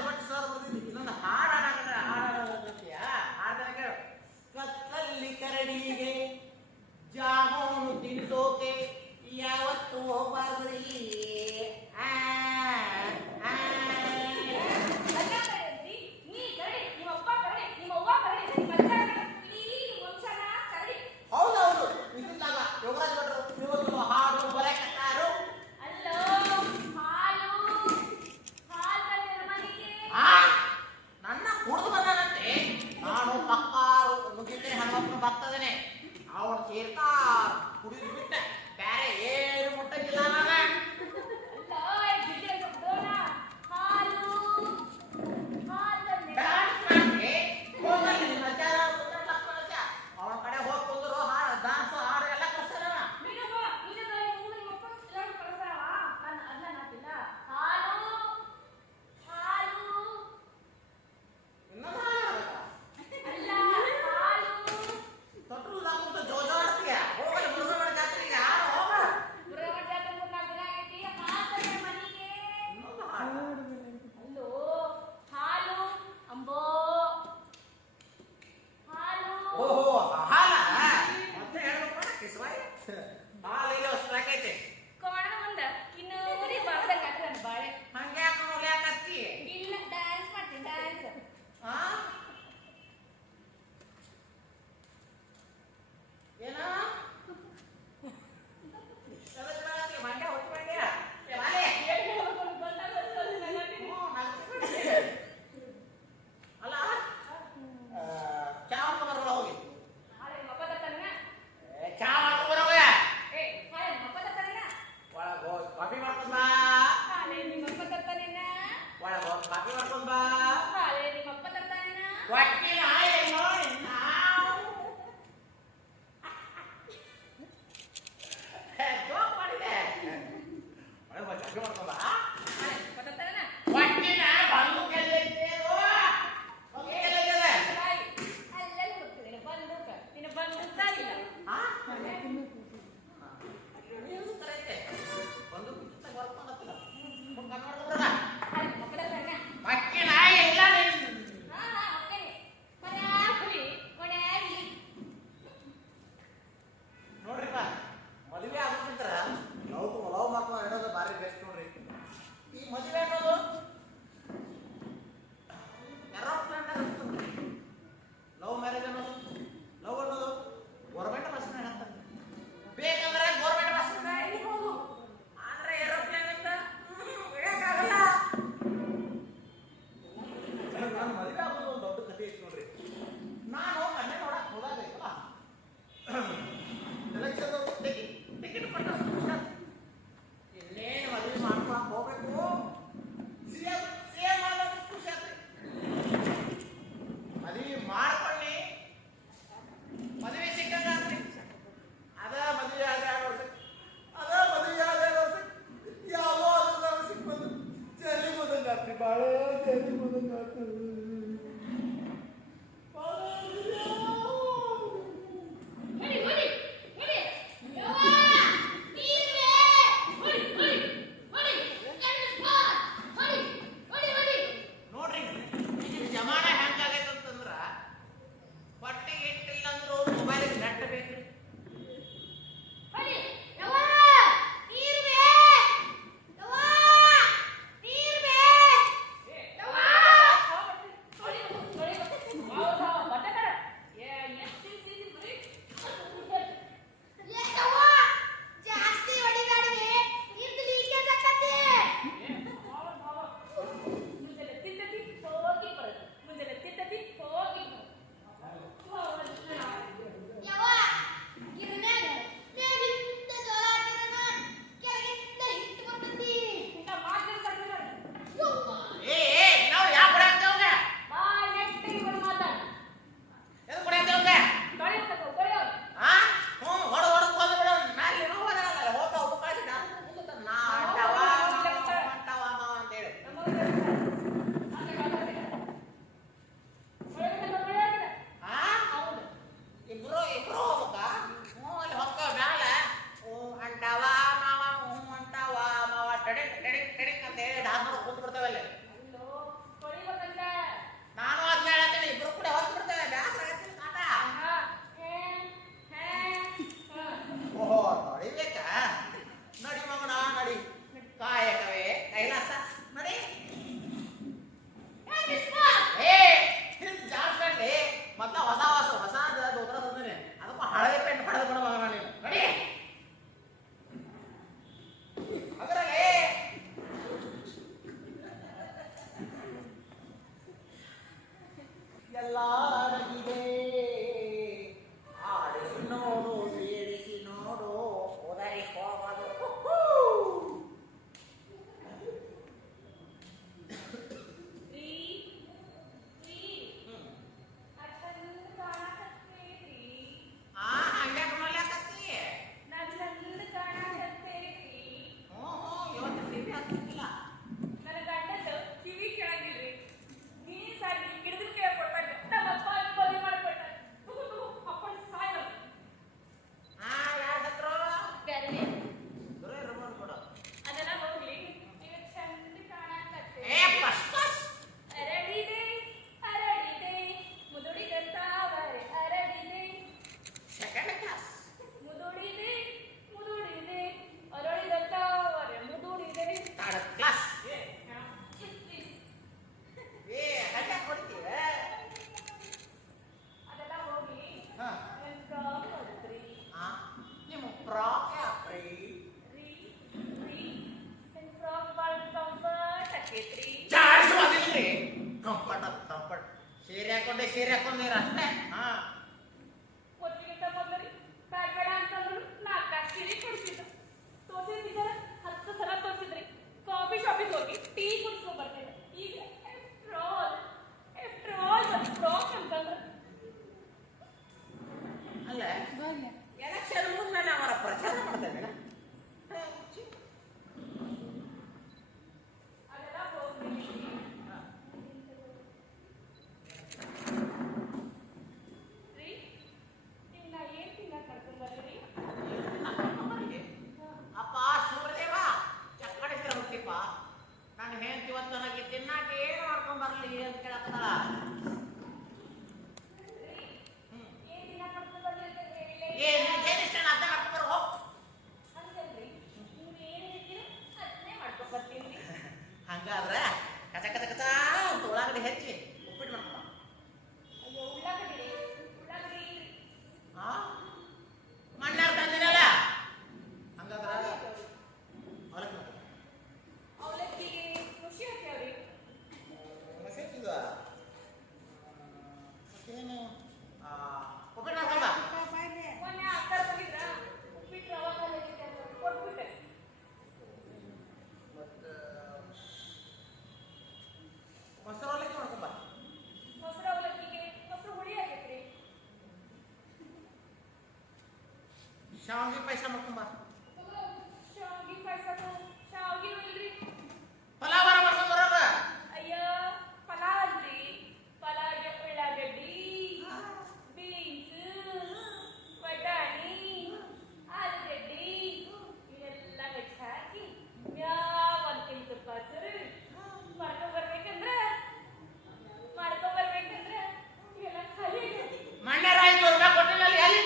Bhat sir ಇನ್ನೊಂದು ಹಾಡಾಡಕತ್ತೀಯ ಹಾಡ್ತಾನೆ ಕತ್ತಲ್ಲಿ ಕರಡಿಗೆ ಜಾಮೂನು ತಿನ್ಸೋಕೆ ಯಾವತ್ತು ಹೋಗ್ಬಾರ್ದ್ರಿ ಹೌದೌದು ಇದಕ್ಕಾಗ ಯೋಗರಾಜ್ ಭಟ್ರು ಇವತ್ತು ಹಾಡು ಬರಕತ್ತಾರು ನನ್ನ ಕುಡಿದು ಬಂದನಂತೆ ನಾನು ಪಕ್ಕಾರು ನುಗ್ಗಿದ್ರೆ ಹನುಮಪ್ಪನ ಭಕ್ತದನೆ ಅವನು ಸೇರ್ತಾ ಕುಡಿದು ಬಿಟ್ಟೆ ಬೇರೆ ಏನು ಮುಟ್ಟಂಗಿಲ್ಲ ನಾನು ಅವನ ಕಡೆ ಹೋಗಿ ಕುಂದ್ರು ಹಾಡು ಡಾನ್ಸ್ ಹಾಡು ಎಲ್ಲ ಕಲ್ಸಲ್ಲ ಎಲ್ಲ ಅಡಗಿದೆ. ಆಡಿಸಿ ನೋಡು, ಬೀಳಿಸಿ ನೋಡು, ಉದರಿ ಹೋಗೋದು. ಸೀರೆ ಹಾಕೊಂಡೀರ ಅಷ್ಟೇ. ಒತ್ತಿಗಿಂತ ಮೊದಲು ಬೇಡ ಬೇಡ ಅಂತಂದ್ರು 4 ಸೀರೆ ಕೊಡ್ತಿದ್ರು. ತೋರಿಸಿದ್ರ 10 ಸಲ ತೋರಿಸಿದ್ರಿ. ಕಾಫಿ ಶಾಪಿಗೆ ಹೋಗಿ ಟೀ ಕುಡಿಸ್ಕೊಂಡ್ ಬರ್ತಿದ್ದೆ. ಈಗ ಫ್ರಾಕ್ ಅಂತಂದ್ರು. ಅಲ್ಲ ಎಲೆಕ್ಷನ್ ಮುಗಿದ್ಮೇಲೆ ಅವರ ಪ್ರಚಾರ ಮಾಡ್ತಾ ಇದ್ದೀರಾ? ಅದೆಲ್ಲ ಹೋಗ್ಲಿ. ಅಪ್ಪ ಸೂರ್ಯದೇವ ಚಕ್ಕಡಿಸಿರ ಹುಟ್ಟಿಪ್ಪ. ನಾನು ಹೇಳ್ತಿ ಇವತ್ತು ನನಗೆ ತಿನ್ನಾಕೆ ಏನು ಮಾಡ್ಕೊಂಡ್ ಬರ್ಲಿ ಅಂತ ಕೇಳತ್ತಲ್ಲ. ಏನಿಷ್ಟ ಅರ್ಥ ಮಾಡ್ಕೊಂಡ್ ಬರೋ ಹಂಗಾದ್ರೆ ಕಚ ಕಚ ಕಚ ಅಂತ ಉಳ್ಳಾಗಡ್ಡಿ ಹೆಚ್ಚಿ ಉಪ್ಪಿಟ್ಟು ಮಾಡ್ಕೊಂಡ. ಮಣ್ಣಾರ ತಂದಿನಲ್ಲ ಹಂಗಾದ್ರೆ ಅವಲಕ್ಕಿಗೆ ಖುಷಿ ಆಗ್ತಾವ್ರಿ. ಏನು ಉಪ್ಪಿಟ್ಟು ಮಾಡ್ಕೊಂಡ. ಮೊನ್ನೆ ಅಕ್ಕ ಬಂದಿದ್ರ ಉಪ್ಪಿಟ್ಟು ರವಾ ಕೊಟ್ಬಿಟ್ಟೆ. ಮೊಸರು ಅವಲಕ್ಕಿ ಮಾಡ್ಕೊಂಬ. ಮೊಸರು ಅವಲಕ್ಕಿಗೆ ಮೊಸರು ಹುಳಿ ಆಗೈತ್ರಿ. ಶಾವಿಗೆ ಪಾಯಸ ಮಾಡ್ಕೊಂಬ. ಶಾವಿಗೆ ಪಾಯಸದು ಶಾವಿಗೆ ಇಲ್ರಿ. ಪಲಾವರ ಮಾಡ್ಕೊಂಡ್ ಬರೋದ. ಅಯ್ಯ ಪಲಾವ್ ಅಲ್ರಿ. ಪಲಾವ್ಗೆ ಉಳ್ಳಾಗಡ್ಡಿ, ಬೀನ್ಸ್, ಬಟಾಣಿ, ಆಲೂಗಡ್ಡಿ ಇವೆಲ್ಲ ಹೆಚ್ಚು ಹಾಕಿ ಮ್ಯಾವ್ ಅಂತ ತುಪ್ಪ ಹಸಿರು ಮಾಡ್ಕೊಂಡ್ಬರ್ಬೇಕಂದ್ರ ಇವೆಲ್ಲ ಖಾಲಿ ಮಣ್ಣೆ 500 ರೂಪಾಯಿ ಕೊಟ್ಟಿನಲ್ಲಿ ಎಲ್ಲಿ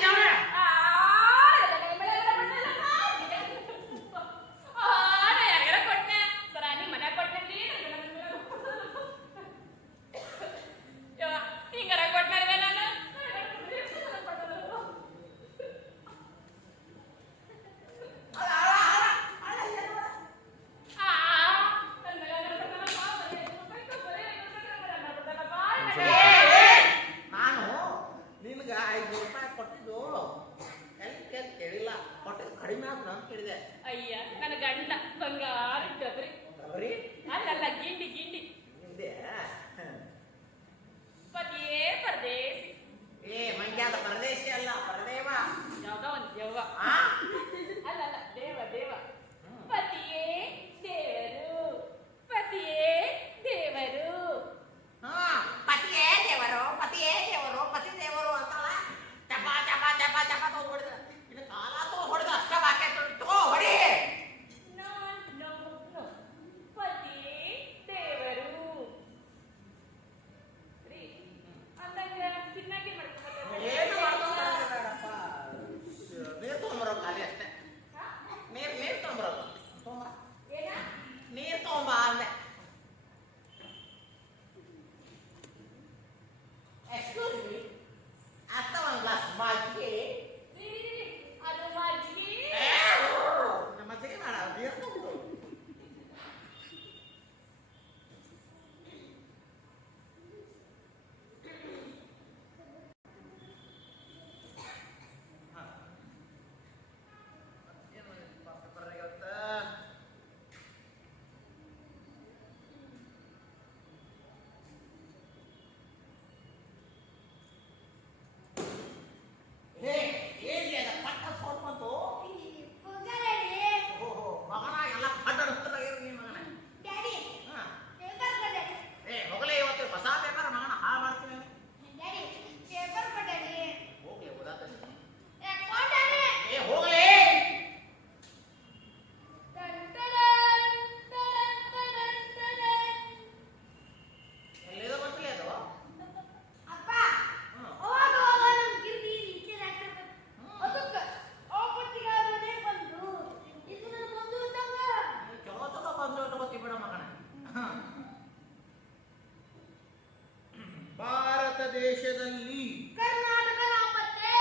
ದೇಶದಲ್ಲಿ ಕರ್ನಾಟಕ ನಾಪತ್ತೆ.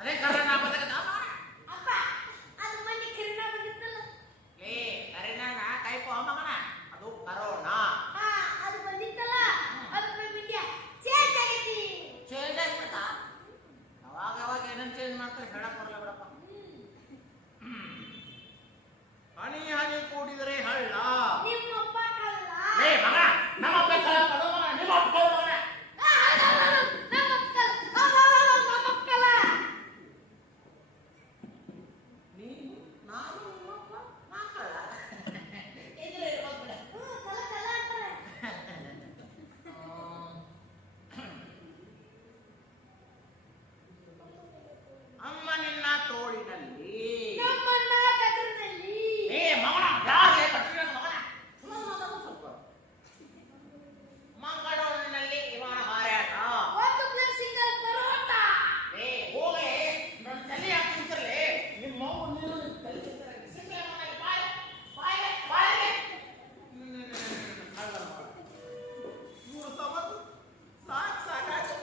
ಅದೇ ಕರೋನಾ ಬಂದಾಗ ಅಪ್ಪ ಅದು ಮೊನ್ನೆ ಕಿರಣ ಬಂದಿತ್ತಲ್ಲ. ಏ ಕರೀನಾನ ಟೈಪ್ ಮಗನ ಅದು ಕರೋನಾ ಹಾ ಅದು ಬಂದಿತ್ತಲ್ಲ. ಅದಕ್ಕೆ ನಮ್ಮ ಇಂಡಿಯಾ ಚೇಂಜ್ ಆಗೈತಿ. ಚೇಂಜ್ ಆಗ್ಬಿಡ್ತಾ ಯಾವಾಗ ಯಾವಾಗ ಏನಂತ ಚೇಂಜ್ ಮಾಡ್ತಾರೆ ಹೇಳಕ್ ಬರಲ್ಲ ಬಿಡಪ್ಪ. ಹನಿ ಹನಿ ಕೂಡಿದರೆ ಹಳ್ಳ. ನಿಮ್ಮಪ್ಪ ಕಳ್ಳ. ಏ ಮಗ ನಮ್ಮಪ್ಪ ಕಳ್ಳ ಕಣೋ ಮಗ, ನಿಮ್ಮಪ್ಪ ಕಳ್ಳ ಮಗನ. ನಮ್ಮಪ್ಪ ಕಳ್ಳ. ನೀನು ನಾನು ನಿಮ್ಮಪ್ಪ ನಾ ಕಳ್ಳ ಇದ್ರೆ ಇರ್ಬೋದು ಬಿಡ. ಕಳ್ಳ ಕಳ್ಳ ಅಂತಾರೆ. ಅಮ್ಮ ನಿನ್ನ ತೋಳಿನಲ್ಲಿ ನಮ್ಮಣ್ಣ ಕತ್ರನಲ್ಲಿ. ಏ ಮಗನ ಯಾರೇ ಕಟ್ಟಿನ ಮಗನ ಸ್ವಲ್ಪ ಮಂಗಳೂರಿನಲ್ಲಿ ವಿಮಾನ ಹಾರಾಟ. ಒಂದು ಪ್ಲೇಟ್ ಸಿಂಗಲ್ ಪರೋಟ. ಏ ಹೋಗಿ ನನ್ನ ತಲೆ ಯಾಕೆ ತಿಂತಿರ್ಲಿ ನಿಮ್ಮ ಮಗು ನೀನು ತಲೆ ತಿಂತಾರೆ ಸಿಂಗಲ್ ಮನೆಗೆ ಬಾಯ್ ಬಾಯ್ ಬಾಯ್. ಇವ್ರ ಸಮತ್ತು ಸಾಕಾಗಿ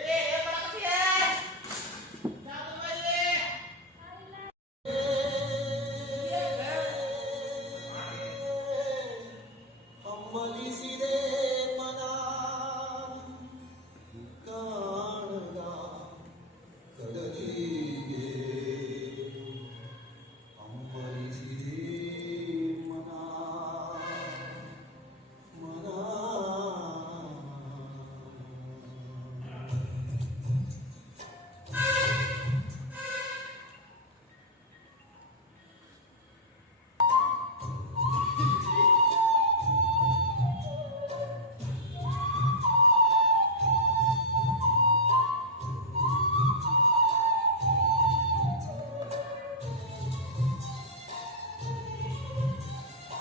ಏ ಬಡಕತಿಯೇ ಚಾಲುವಲ್ಲಿ ಹಮ್ಮಲಿಸಿದೆ ಮನ ಕಾಣದ ಕಡಲಿಗೆ. ಹಮ್ಮಲಿಸಿದೆ ಮನ ಮನ.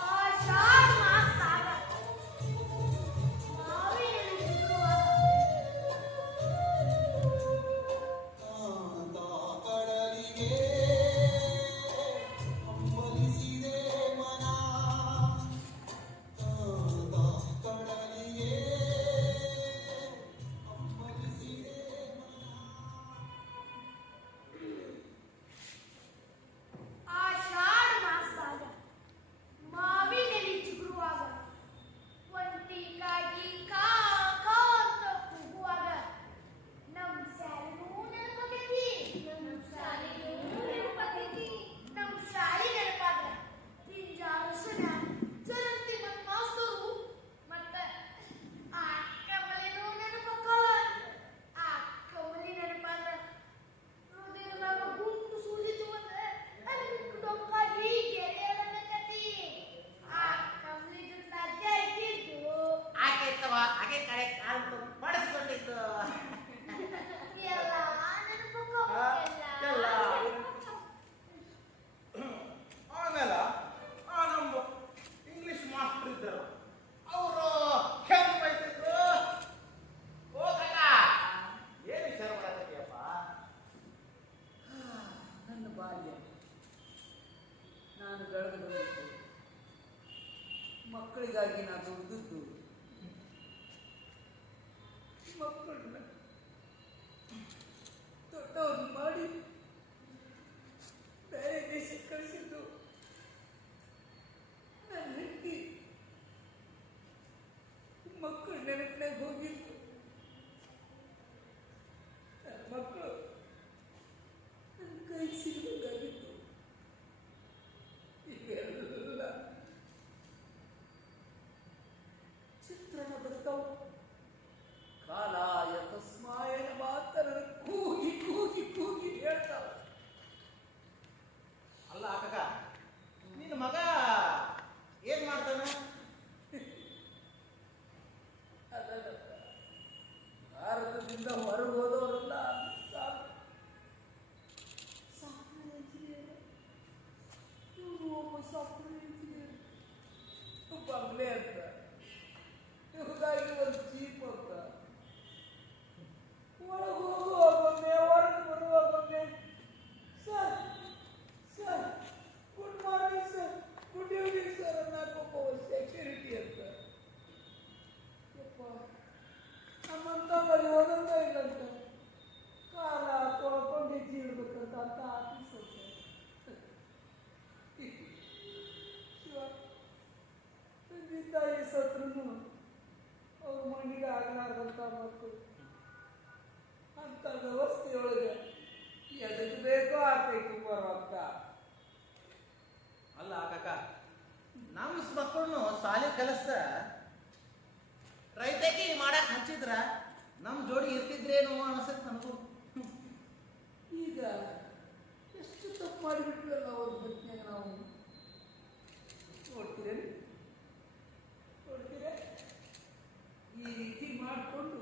ಆಷಾಢ ಮಾಸಾಗ ಮಾವಿನಲ್ಲಿ ಕಾಣದ ಕಡಲಿಗೆ ಹಮ್ಮಲಿಸಿದೆ ಮನ. ಕಾಣದ ಕಡಲಿಗೆ ಹಮ್ಮಲಿಸಿದೆ ಮನ. ಆಷಾಢ ಮಾಸಾಗ ಮಾವಿನಲ್ಲಿ ಚಿಗುರುವಾಗ ಒಂಟಿಗಾಗಿ ಕಾ ಕಾ ಅಂತ ಕೂಗುವಾಗ ನಮ್ ಶಾಲೆನೂ ನೆನಪಾಗೈತಿ. ನಮ್ ಶಾಲೆ ನೆನಪಾಗ ಪಿಂಜಾರಸನ ಜರಂತಿ ಮತ್ ಮಾಸ್ತರು ಮತ್ತ ಆ ಕಮಲಿನೂ ನೆನಪಕ್ಕವ. ಆ ಕಮಲಿ ನೆನಪಾದ್ರ ಹೃದಯದಾಗ ಗುಂಟು ಸೂಜಿತು ಅಂದ್ರೆ ಅಲ್ಲಿ ಡೊಂಕಾಗಿ ಗೆರೆಯಲಕತ್ತಿ. ಆ ಕಮಲಿ ಜೊತೆ ಅಜ್ಜ ಇದ್ದಿದ್ದು ಆಕೆ ಇತ್ತವ ಆಕೆ ಕಡೆ ಕಾಲು ಬಡಿಸ್ಕೊಂಡಿದ್ದು ಎಲ್ಲ ನೆನಪಕ್ಕವ. ಎಲ್ಲ. ಆಮೇಲೆ ನಮ್ಮ ಇಂಗ್ಲಿಷ್ ಮಾಸ್ಟರ್ ಇದ್ದರು. ಅವರು ಹೆಂಗ್ ಬೈತಿದ್ರು. ಓ ಕಕ್ಕ ಏನು ವಿಚಾರ ಮಾಡಕತ್ತೀಯಪ್ಪ? ನನ್ನ ಬಾಲ್ಯ ನಾನು ಬೆಳೆದು ಬಂದಿದ್ದು ಮಕ್ಕಳಿಗಾಗಿ ನಾನು ದುಡಿದದ್ದು. ಮಕ್ಕಳನ್ನ ದೊಡ್ಡವ್ರು ಮಾಡಿ ಬೇರೆ ದೇಶಕ್ಕೆ ಕಳಿಸಿದ್ದು ನನ್ನ ಹೆಂಡತಿ. ಮಕ್ಕಳು ನೆನಪಿನಾಗ ಹೋಗಿದ್ದು. ನನ್ನ ಮಕ್ಕಳು ನನ್ನ ಕೈ ಸಿಗಬೇಕಾಗಿತ್ತು. ಇವೆಲ್ಲ ಚಿತ್ರಣ ಬರ್ತಾವ. ಕಾಲಾಯ ತಸ್ಮಾಯನ ಮಾತರ ಕೂಗಿ ಕೂಗಿ ಕೂಗಿ ಹೇಳ್ತಾವ. ಅಲ್ಲ ಕಕ್ಕ, ನಿನ್ನ ಮಗ ಏನ್ ಮಾಡ್ತಾನ? ಅದಲ್ಲ ಭಾರತದಿಂದ ಹೊರಗೆ ಹೋದವರೆಲ್ಲ ಸಾಫ್ಟ್ವೇರ್ ಇಂಜಿನಿಯರ್. ಇವರು ಒಬ್ಬ ಸಾಫ್ಟ್ವೇರ್ ಇಂಜಿನಿಯರ್, ಬಂಗ್ಲೆ ಅಂತ, ಇವ್ರಿಗಾಗಿ ಒಂದು ಜೀಪ್ ಅಂತ. ಒಳಗೆ ಹೋಗುವಾಗೊಮ್ಮೆ ಹೊರಗೆ ಬರುವಾಗೊಮ್ಮೆ sir sir good morning sir, good evening sir ಅನ್ನೋಕ್ಕೊಬ್ಬ ಸೆಕ್ಯೂರಿಟಿ ಅಂತ. ತಂದೆ ತಾಯಿ ಸತ್ರು ಅವ್ರ ಮಣ್ಣಿಗೆ ಆಗಲಾರ್ದಂಥ ಮಕ್ಕಳು ಅಂತ ವ್ಯವಸ್ಥೆಯೊಳಗೆ ಎದಕ್ಕೆ ಬೇಕೋ ಆಗ್ತೈತಿ ಬರೋಕ್ಕ. ಅಲ್ಲ ಕಾಕ, ನಮ್ಮ ಮಕ್ಕಳನ್ನು ಶಾಲೆ ಕಲಿಸ್ದ ರೈತಕಿ ಮಾಡಕ್ ಹಚ್ಚಿದ್ರ ನಮ್ಮ ಜೋಡಿ ಇರ್ತಿದ್ರೇನು ಅನ್ಸತ್ ನನಗೂ. ಈಗ ಎಷ್ಟು ತಪ್ಪು ಮಾಡಿಬಿಟ್ವಲ್ಲ ಅವ್ರ ಬದುಕಿನಾಗ ನಾವು. ನೋಡ್ತೀರೇನು ನೋಡ್ತೀರ ಈ ರೀತಿ ಮಾಡಿಕೊಂಡು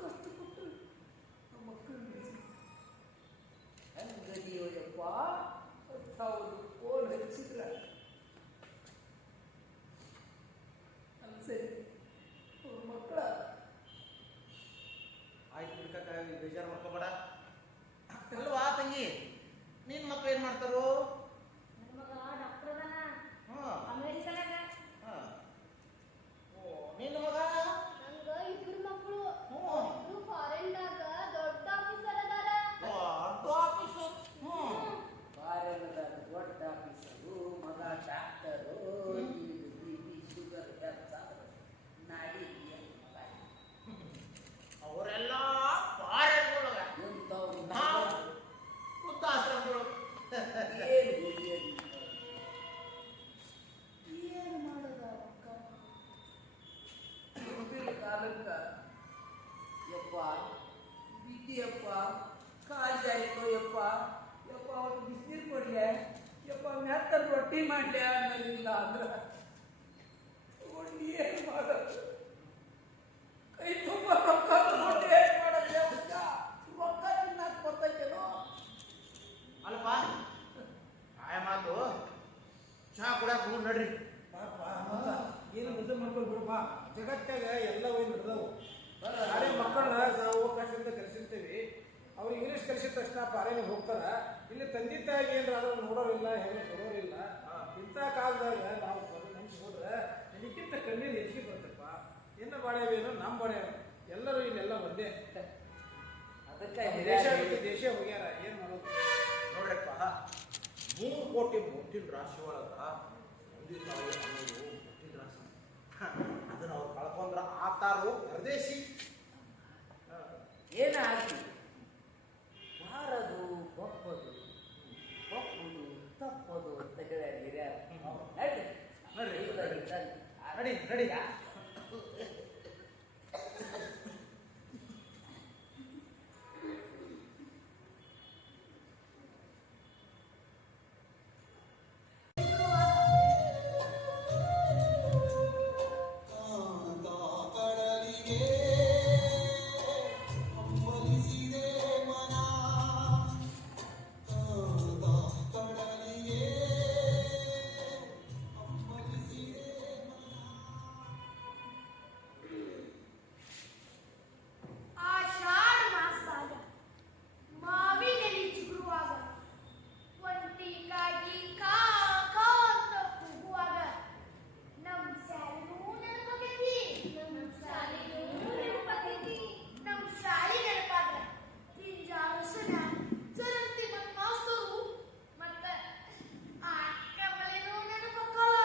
ಕಷ್ಟಪಟ್ಟು ನಮ್ಮ ಮಕ್ಕಳು ಹೆಂಗದಿಯೋಯಪ್ಪ 10,000 ಫೋನ್ ಹಚ್ಚಿದ್ರ ಅಲ್ಲ ಸರಿ ಅವ್ರ ಮಕ್ಕಳ ಆಯ್ತು ಬಿಡ್ಕಾಕ, ಬೇಜಾರು ಮಾಡ್ಕೋಬೇಡ. ಅಲ್ವಾ ತಂಗಿ, ನಿನ್ ಮಕ್ಳು ಏನ್ ಮಾಡ್ತಾರೋ? ನನ್ನ ಮಗ ಡಾಕ್ಟರ್ ಅದಾನ ಹಾ ಅಮೆರಿಕದಾಗ. ಹಾ. ಓ, ನಿನ್ನ ಮಗ? ನಂಗ ಇಬ್ರು ಮಕ್ಕಳು ಹ್ಮ್. ಇಬ್ರು ಫಾರಿನ್ದಾಗ ದೊಡ್ಡ ಆಫೀಸರ್ ಅದಾರ. ದೊಡ್ಡ ಆಫೀಸರ್. ಬಾರೆಲ್ಲದಾಗ ದೊಡ್ಡ ಆಫೀಸರು, ಮಗ ಡಾಕ್ಟರು, ಬಿ.ಪಿ ಶುಗರ್ ಹೆಚ್ಚಾದ್ರೆ ನಾಡಿ ಅವರೆಲ್ಲ ಪಾರೆಗಳೊಳಗ, ಎಂಥವ್ರು ನಾವು ವೃದ್ಧಾಶ್ರಮದೊಳಗ. ಏನು ಮಾಡೋದ ಅಕ್ಕ? ಮುಂದಿನ ಕಾಲಕ್ಕ ಯಪ್ಪ ಬಿದ್ದಿಯಪ್ಪ ಕಾಯ್ದಾಯ್ತು ಯಪ್ಪ ಯಪ್ಪ ಅವ್ರು ಬಿಸಿನೀರು ಕೊಡ್ಲೆ ಯಪ್ಪ ಮೆತ್ತನ ರೊಟ್ಟಿ ಮಾಡ್ಲೆ ಅನ್ನೋದಿಲ್ಲ ಅಂದ್ರ ಏನು ಮಾಡೋದು? ಕೈ ತುಂಬ ರೊಕ್ಕ ತಗೊಂಡು ಏನು ಮಾಡೋದು? ರೊಕ್ಕ ತಿನ್ನಕ್ ಬರ್ತೈತೇನೋ? ಅಲ್ಪ ಆಯ ಮಾತು ಚಹಾ ಕುಡಿಯಾಕ ಹೋಗಿ ನಡ್ರಿ. ಏನು ಬದಲು ಮಾಡ್ಕೊಂಡು ಬಿಡಪ್ಪ. ಜಗತ್ತಾಗ ಎಲ್ಲ ಹೋಗಿ ನಡೆದವು. ನಾಳೆ ಮಕ್ಕಳನ್ನ ನಾವು ಅವಕಾಶದಿಂದ ಕಲಿಸಿರ್ತೀವಿ. ಅವ್ರು ಇಂಗ್ಲೀಷ್ ಕಲಿಸಿದ ತಕ್ಷಣ ಪಾರೇನಿಗೆ ಹೋಗ್ತಾರ. ಇಲ್ಲಿ ತಂದೆ ತಾಯಿಗೆ ಏನ್ರ ಅದನ್ನು ನೋಡೋರಿಲ್ಲ, ಹೆಣ್ಣು ಕೊಡೋರಿಲ್ಲ. ಇಂಥ ಕಾಲದಾಗ ನಾವು ನೆನ್ಸ್ಕೊಂಡ್ರೆ ಇದಕ್ಕಿಂತ ಕಣ್ಣೀರು ಹೆಚ್ಚಿಗೆ ಬರ್ತಪ್ಪ. ಏನು ಬಾಳ್ಯಾವೇನು ನಮ್ಮ ಬಾಳ್ಯಾವ ಎಲ್ಲರೂ ಇಲ್ಲೆಲ್ಲ ಒಂದೇ. ಅದಕ್ಕೆ ದೇಶ ಬಿಟ್ಟು ದೇಶ ಹೋಗ್ಯಾರ, ಏನು ಮಾಡೋದು? ನೋಡ್ರಪ್ಪ, 3 ಕೋಟಿ ಮುತ್ತಿನ ರಾಶಿ ಒಳಗ ತಂದೆ ತಾಯಿ ಅನ್ನೋದು ಮುತ್ತಿನ ರಾಶಿ. ಅದನ್ನ ಅವ್ರು ಕಳ್ಕೊಂಡ್ರ ಆತಾರು ಪರದೇಶಿ. ಏನಾಗಿ ಮಾರದು ಬಪ್ಪದು ಬಪ್ಪುದು ತಪ್ಪದು ಅಂತ ಹೇಳ್ಯಾರ ಹಿರಿಯರು. ನಡ್ರಿ, ನಡ್ರಿ. ನಡಿ ನಡಿ. ಆಷಾಢ ಮಾಸದಾಗ ಮಾವಿನೆಲೆ ಚಿಗುರುವಾಗ ಒಂಟಿಗಾಗಿ ಕಾ ಕಾ ಅಂತ ಕೂಗುವಾಗ ನಮ್ ಶಾಲಿನೂ ನೆನಪಾಗೈತಿ. ನಮ್ ಶಾಲಿ ನೆನಪಾದ್ರ ತಿಂಜಾರಸನ ಚರಂತಿ ಮತ್ ಮಾಸ್ತರು ಮತ್ತ ಆ ಕಮಲಿನೂ ನೆನಪಕ್ಕಲ್ಲ.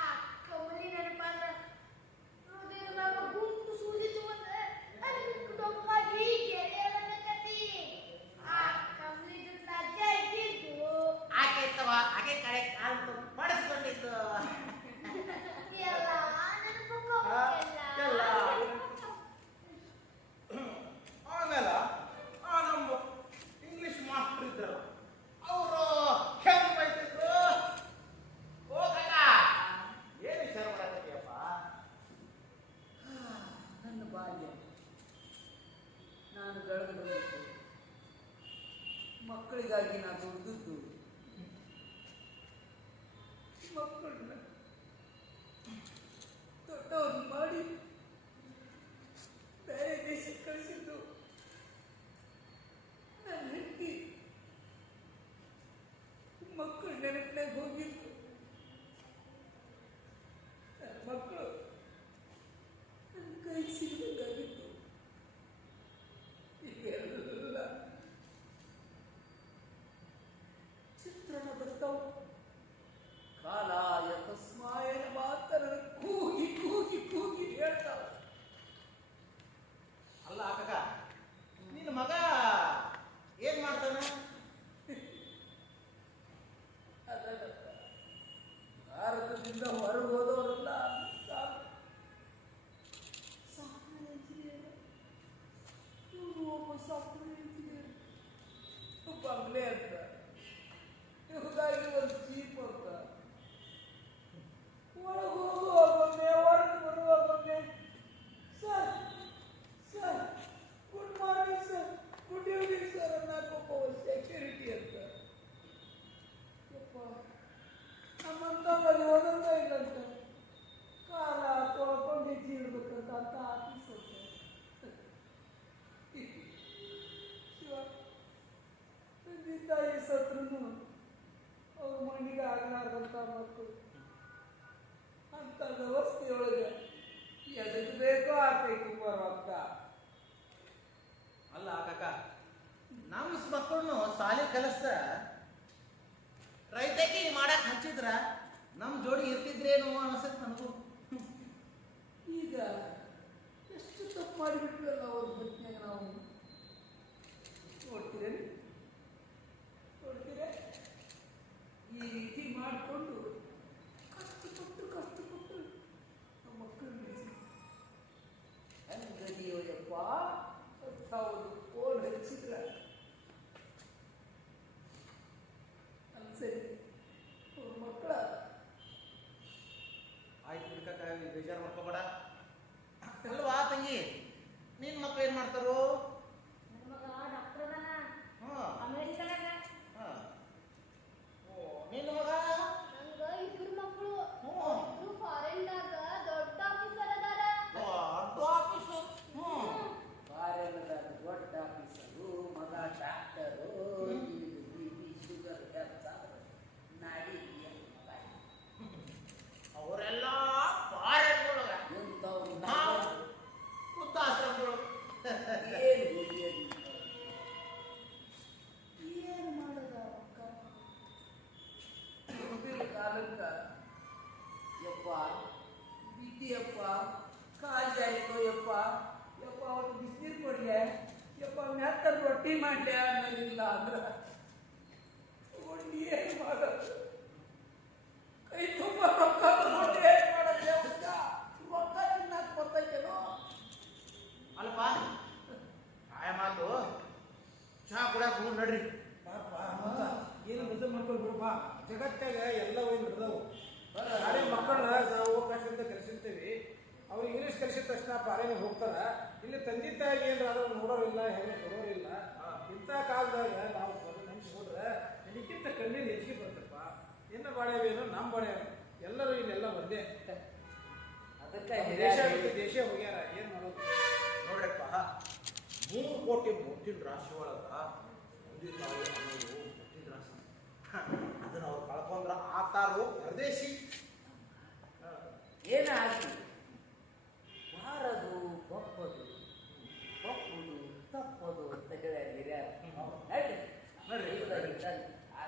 ಆ ಕಮಲಿ ನೆನಪಾದ್ರ ಹೃದಯದಾಗ ಗುಂಪು ಸೂಜಿತು ಅಂದ ಅದಕ್ಕೆ ಡೊಂಕಾಗಿ ಗೆಳೆಯರನ್ನಕತಿ. ಆ ಕಮಲಿ ಜೊತೆ ಅಜ್ಜ ಇದ್ದಿದ್ದು ಆಕೆ ಇತ್ತವ, ಆಕೆ ಕಡೆ ಕಾಲು ಪಡಿಸ್ಕೊಂಡಿದ್ದು. ಎಲ್ಲ ನೆನಪಕ್ಕವ. ಎಲ್ಲ. ಆಮೇಲೆ ನಮ್ಮ ಇಂಗ್ಲಿಷ್ ಮಾಸ್ಟರ್ ಇದ್ರಲ್ಲ, ಅವರು ಹೆಂಗ್ ಬೈತಿದ್ರು. ಓ ಕಕ್ಕ, ಏನು ವಿಚಾರ ಮಾಡಕತ್ತೀಯಪ್ಪ? ನನ್ನ ಬಾಲ್ಯ ನಾನು ಬೆಳೆದು ಬಂದಿದ್ದು ಮಕ್ಕಳಿಗಾಗಿ ನಾನು ದುಡಿದದ್ದು. ಮಕ್ಕಳನ್ನ ದೊಡ್ಡವ್ರು ಮಾಡಿ ಬೇರೆ ದೇಶಕ್ಕೆ ಕಳಿಸಿದ್ದು ನನ್ನ ಹೆಂಡತಿ. ಮಕ್ಕಳು ನೆನಪಿನಾಗ ಹೋಗಿದ್ದು ನನ್ನ ಮಕ್ಕಳು ನನ್ನ ಕೈ ಸಿಗಬೇಕಾಗಿತ್ತು. ಈಗೆಲ್ಲ ಚಿತ್ರಣ ಬರ್ತಾವ. ಕಾಲ ಅದರಿಂದ ಹೊರಗೆ ಹೋದವರೆಲ್ಲ ಸಾಫ್ಟ್ವೇರ್ ಇಂಜಿನಿಯರ್. ಇವರು ಒಬ್ಬ ಸಾಫ್ಟ್ವೇರ್ ಇಂಜಿನಿಯರ್ ಬಂಗ್ಲೆ ಅಂತ ಇವ್ರಿಗಾಗಿ ಒಂದು ಜೀಪ್ ಅಂತ ಒಳಗೆ ಹೋಗುವಾಗೊಮ್ಮೆ ಹೊರಗೆ ಬರುವಾಗೊಮ್ಮೆ sir sir good morning sir good evening sir ಅನ್ನೋಕ್ಕೊಬ್ಬ ಸೆಕ್ಯೂರಿಟಿ ಅಂತ ಯಪ್ಪ ನಮ್ಮಂತವಲ್ಲಿ ಓದೋದೇ ಇಲ್ಲಂತ ಕಾಲ ತೊಳ್ಕೊಂಡು ಹೆಜ್ಜೆ ಇಡ್ಬೇಕಂತ ಅಂತ ಆಫೀಸ್ ಅಂತ ಶಿವ ತಂದೆ ತಾಯಿ ಸತ್ರು ಅವ್ರ ಮಣ್ಣಿಗೆ ಆಗಲಾರ್ದಂಥ ಮಕ್ಕಳು ಅಂತ ವ್ಯವಸ್ಥೆಯೊಳಗೆ ಎದಕ್ಕೆ ಬೇಕೋ ಆಗ್ತೈತಿ ಬರೋಕ್ಕ ಅಲ್ಲ ಕಾಕ ನಮ್ಮ ಮಕ್ಕಳನ್ನು ಶಾಲೆ ಕಲಿಸ ರೈತಕಿ ಮಾಡಕ್ ಹಚ್ಚಿದ್ರ ನಮ್ಮ ಜೋಡಿ ಇರ್ತಿದ್ರೇನು ಅನ್ಸತ್ ನನಗೂ. ಈಗ ಎಷ್ಟು ತಪ್ಪು ಮಾಡಿಬಿಟ್ವಲ್ಲ ಅವ್ರ ಹೊತ್ತಿನಾಗ ನಾವು ನೋಡ್ತೀರೇನು ನೋಡ್ತೀರೇ ಈ ರೀತಿ ಮಾಡಿಕೊಂಡು ಕಷ್ಟಪಟ್ಟು ನಮ್ಮ ಮಕ್ಕಳು ಹಂಗದಿಯೋಯಪ್ಪ ಅಂತ ಒಂದು ಫೋನ್ ಹಚ್ಚಿದ್ರ ಸರಿ ಅವ್ರ ಮಕ್ಕಳ ಆಯ್ತು ಬಿಡ್ಕಾಕ ಬೇಜಾರು ಮಾಡ್ಕೋಬೇಡ. ಅಲ್ವಾ ತಂಗಿ ನಿನ್ ಮಕ್ಳು ಏನ್ ಮಾಡ್ತಾರೋ? ನನ್ನ ಮಗ ಡಾಕ್ಟರ್ ಅದಾನ ಹಾ ಅಮೆರಿಕದಾಗ. ಹಾ ಓ ನಿನ್ನ ಮಗ? ನಂಗ ಇಬ್ರು ಮಕ್ಕಳು. ಹ್ಞೂ. ಇಬ್ರು ಫಾರಿನ್ದಾಗ ದೊಡ್ಡ ಆಫೀಸರ್ ಅದಾರ. ದೊಡ್ಡ ಆಫೀಸು. ಕಾರ್ಯದ ದೊಡ್ಡ ಆಫೀಸರು ಮಗ ಡಾಕ್ಟರು ಬಿ ಶುಗರ್ ನಾಡಿ ಅವರೆಲ್ಲ ಪಾರೆಗಳೊಳಗ ಎಂಥವ್ರು ನಾವು ವೃದ್ಧಾಶ್ರಮಗಳು. ಏನು ಮಾಡೋದ ಮುಂದಿನ ಕಾಲಕ್ಕ ಯಪ್ಪ ಬಿದ್ದಿಯಪ್ಪ ಕಾಜಿ ಆಯ್ತು ಯಪ್ಪ ಯಪ್ಪ ಅವ್ರು ಬಿಸಿನೀರು ಕೊಡ್ಲೆ ಯಪ್ಪ ಮೆತ್ತಲ್ಲಿ ರೊಟ್ಟಿ ಮಾಡ್ಲೆ ಅನ್ನೋದಿಲ್ಲ ಅಂದ್ರೆ ಏನು ಮಾಡೋದು ಕೈ ತುಂಬ ರೊಕ್ಕ ತಗೊಂಡು ಏನು ಮಾಡೋದು ರೊಕ್ಕ ತಿನ್ನಕ್ಕೆ ಬರ್ತೈತೇನೋ ಅಲ್ಪ ಆಯ ಮಾತು ಚಹಾ ಕುಡಿಯಾಕ ಹೋಗಿ ನಡ್ರಿ. ಪಾಪ ಮತ್ತ ಏನು ಬೇಜಾರು ಮಾಡ್ಕೊಂಡು ಬಿಡಪ್ಪ. ಜಗತ್ತಾಗ ಎಲ್ಲ ಹೋಗಿ ನಡೆದವು. ನಾಳೆ ಮಕ್ಕಳನ್ನ ನಾವು ಅವಕಾಶದಿಂದ ಕಲಿಸಿರ್ತೀವಿ. ಅವ್ರು ಇಂಗ್ಲೀಷ್ ಕಲಿಸಿದ ತಕ್ಷಣ ಪಾರೇನಿಗೆ ಹೋಗ್ತಾರ. ಇಲ್ಲಿ ತಂದೆ ತಾಯಿಗೆ ಏನಾರ ನೋಡೋರಿಲ್ಲ ಹೆಣ್ಣು ಕೊಡೋರಿಲ್ಲ. ಇಂಥ ಕಾಲದಾಗ ನಾವು ನೆನೆಸ್ಕೊಂಡ್ರೆ ಇದಕ್ಕಿಂತ ಕಣ್ಣೀರು ಹೆಚ್ಚಿಗೆ ಬರ್ತಪ್ಪ. ಏನು ಬಾಳ್ಯಾವೇನೋ ನಮ್ಮ ಬಾಳ್ಯಾವ ಎಲ್ಲರೂ ಇಲ್ಲೆಲ್ಲ ಒಂದೇ. ಅದಕ್ಕೆ ದೇಶ ಬಿಟ್ಟು ದೇಶ ಹೋಗ್ಯಾರ ಏನು ಮಾಡೋದು? ನೋಡ್ರಪ್ಪ 3 ಕೋಟಿ ಮುತ್ತಿನ ರಾಶಿ ಒಳಗ ತಂದೆ ತಾಯಿ ಅನ್ನೋದು ಮುತ್ತಿನ ರಾಶಿ. ಅದನ್ನ ಅವ್ರು ಕಳ್ಕೊಂಡ್ರ ಆತಾರು ಪರದೇಶಿ. ಏನಾಗಿ ಬಾರದು ಬಪ್ಪದು ಬಪ್ಪುದು ತಪ್ಪದು ಅಂತ ಹೇಳಿ ನಡ್ರಿ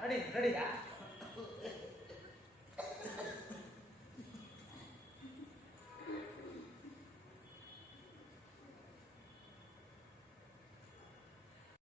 ನಡಿ ನಡಿ